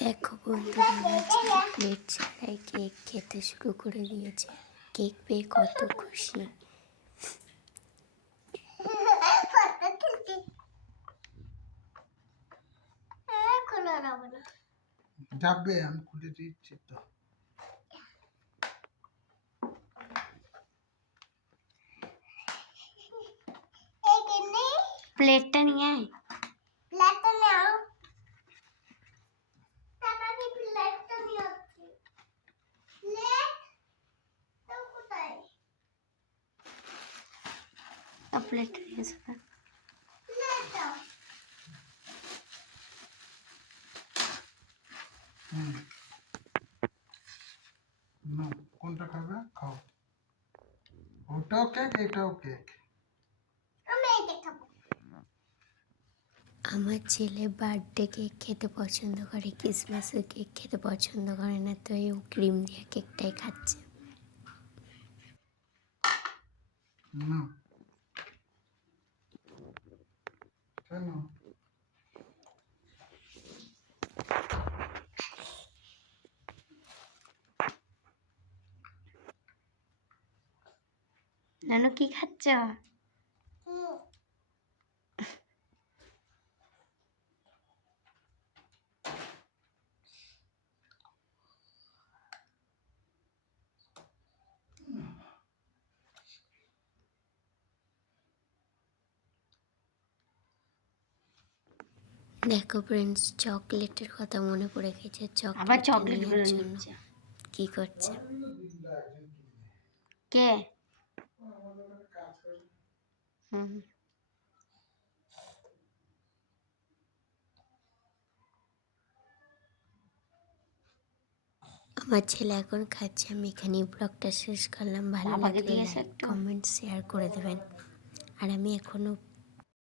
দেখো বন্ধুরা আমার প্লেট ছাড়াই কেক খেতে শুরু করে দিয়েছে। কেক পেয়ে কত খুশি। যাবে আমি খুলে দিচ্ছি তো। প্লেটটা নিয়ে আয়। নিয়ে। হুম না কোনটা খাবে? খাও। ওটাও কেক এটাও কেক আমার ছেলে বার্থডে কেক খেতে পছন্দ করে ক্রিসমাসের কেক খেতে পছন্দ করে না তো এই ক্রিম দিয়ে কেকটাই খাচ্ছে। না কেন নানু কি খাচ্ছ দেখো ফ্রেন্ডস চকলেটের কথা মনে পড়ে গেছে। আবার চকলেট চকলেটগুলো নিচ্ছে কি করছে? কে? হুম আমার ছেলে এখন খাচ্ছে আমি এখানে ব্লগটা শেষ করলাম। ভালো লাগলে কমেন্ট শেয়ার করে দেবেন। আর আমি এখনও